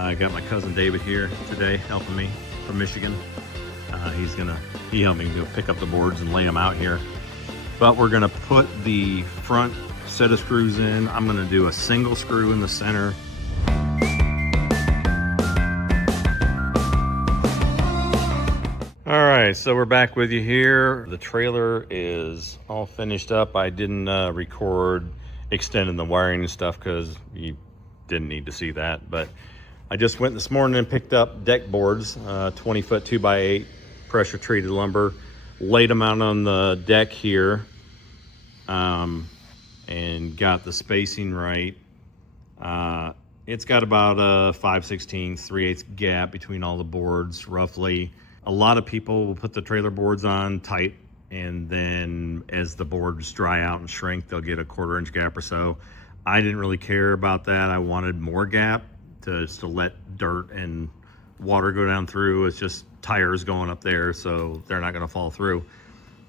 I got my cousin David here today helping me from Michigan. He helped me go pick up the boards and lay them out here. But we're gonna put the front set of screws in. I'm gonna do a single screw in the center. All right, so we're back with you here. The trailer is all finished up. I didn't record extending the wiring and stuff because you didn't need to see that. But I just went this morning and picked up deck boards, 20-foot 2x8 pressure treated lumber, laid them out on the deck here, and got the spacing right. It's got about a 5/16, 3/8 gap between all the boards, roughly. A lot of people will put the trailer boards on tight, and then as the boards dry out and shrink, they'll get a 1/4 inch gap or so. I didn't really care about that. I wanted more gap to let dirt and water go down through. It's just tires going up there, so they're not gonna fall through.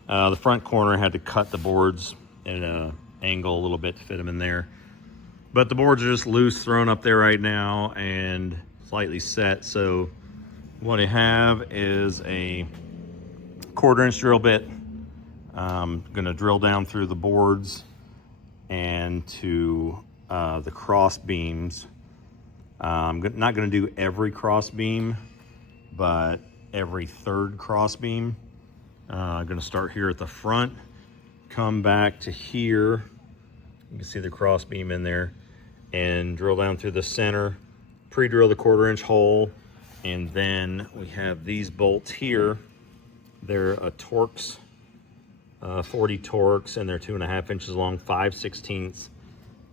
The front corner had to cut the boards at an angle a little bit to fit them in there. But the boards are just loose, thrown up there right now and slightly set. So what I have is a 1/4 inch drill bit. I'm gonna drill down through the boards and to the cross beams. I'm not gonna do every cross beam, but every third cross beam. I'm gonna start here at the front, come back to here. You can see the cross beam in there, and drill down through the center, pre-drill the 1/4 inch hole, and then we have these bolts here. They're a Torx, 40 Torx, and they're 2.5 inches long, 5/16.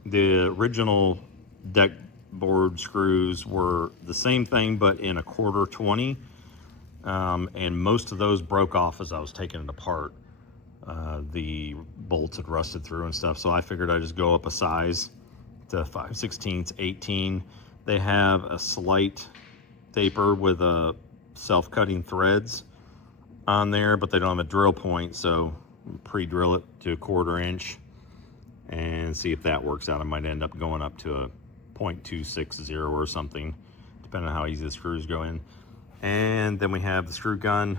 The original deck board screws were the same thing, but in a 1/4 20. And most of those broke off as I was taking it apart. The bolts had rusted through and stuff, so I figured I'd just go up a size to 5/16, 18. They have a slight taper with a self-cutting threads on there, but they don't have a drill point, so pre-drill it to a 1/4 inch and see if that works out. I might end up going up to a 0.260 or something, depending on how easy the screws go in. And then we have the screw gun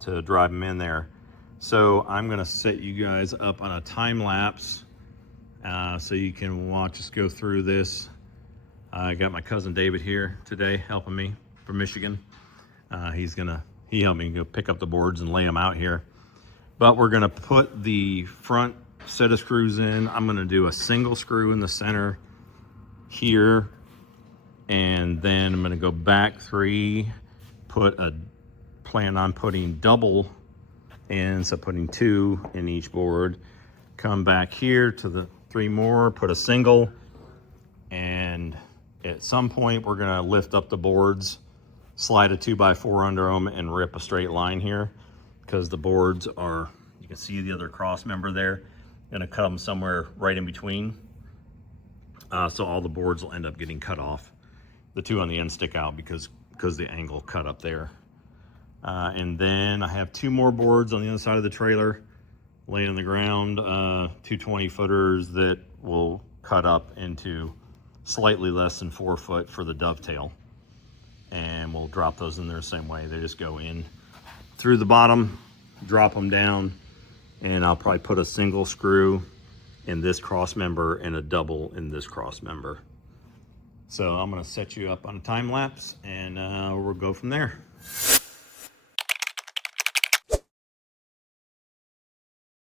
to drive them in there. So I'm gonna set you guys up on a time lapse so you can watch us go through this. I got my cousin David here today helping me from Michigan. He helped me go pick up the boards and lay them out here. But we're gonna put the front set of screws in. I'm gonna do a single screw in the center here, and then I'm gonna go back 3, plan on putting double in, so putting 2 in each board, come back here to the 3 more, put a single, and at some point we're gonna lift up the boards, slide a 2x4 under them, and rip a straight line here, because the boards are, you can see the other cross member there, gonna cut them somewhere right in between. So all the boards will end up getting cut off. The 2 on the end stick out because the angle cut up there. And then I have 2 more boards on the other side of the trailer laying on the ground, 2 20-footers that will cut up into slightly less than 4 foot for the dovetail. And we'll drop those in there the same way. They just go in through the bottom, drop them down, and I'll probably put a single screw in this cross member and a double in this cross member. So I'm gonna set you up on a time lapse, and we'll go from there.